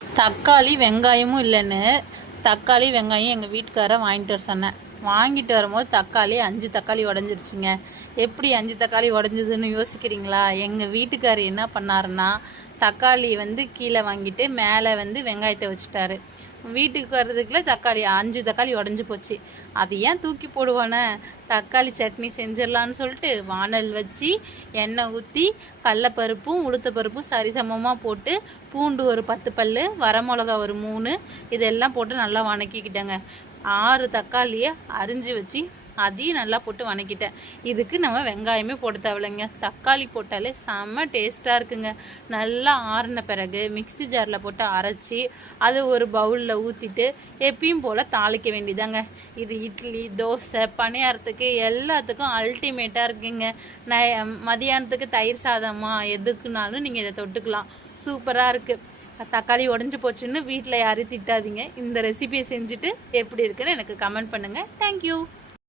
தக்காளி வெங்காயமும் இல்லைன்னு தக்காளி வெங்காயம் எங்கள் வீட்டுக்காரரை வாங்கிட்டு வர சொன்னேன். வாங்கிட்டு வரும்போது தக்காளி 5 தக்காளி உடஞ்சிருச்சுங்க. எப்படி 5 தக்காளி உடஞ்சிதுன்னு யோசிக்கிறீங்களா? எங்கள் வீட்டுக்காரர் என்ன பண்ணாருன்னா, தக்காளி கீழே வாங்கிட்டு மேலே வெங்காயத்தை வச்சுட்டாரு. வீட்டுக்கு வர்றதுக்குள்ள 5 தக்காளி உடஞ்சி போச்சு. அது ஏன் தூக்கி போடுவானே, தக்காளி சட்னி செஞ்சிடலான்னு சொல்லிட்டு வானல் வச்சு எண்ணெய் ஊற்றி கடலப்பருப்பும் உளுத்தப்பருப்பும் சரிசமமாக போட்டு பூண்டு ஒரு 10 பல், வரமிளகா ஒரு 3 இதெல்லாம் போட்டு நல்லா வணக்கிக்கிட்டேங்க. 6 தக்காளியை அரிஞ்சு வச்சு அதையும் நல்லா போட்டு வணக்கிட்டேன். இதுக்கு நம்ம வெங்காயமே போட்டு தேவையில்லைங்க, தக்காளி போட்டாலே செம்ம டேஸ்ட்டாக இருக்குங்க. நல்லா ஆறின பிறகு மிக்ஸி ஜாரில் போட்டு அரைச்சி அது ஒரு பவுலில் ஊற்றிட்டு எப்பயும் போல் தாளிக்க வேண்டியதாங்க. இது இட்லி, தோசை, பணியாரத்துக்கு எல்லாத்துக்கும் அல்டிமேட்டாக இருக்குங்க. மதியானத்துக்கு தயிர் சாதமா எதுக்குனாலும் நீங்கள் இதை தொட்டுக்கலாம். சூப்பராக இருக்குது. தக்காளி உடஞ்சி போச்சுன்னு வீட்டில் யாரையும் திட்டாதீங்க. இந்த ரெசிபியை செஞ்சுட்டு எப்படி இருக்குன்னு எனக்கு கமெண்ட் பண்ணுங்கள். தேங்க்யூ.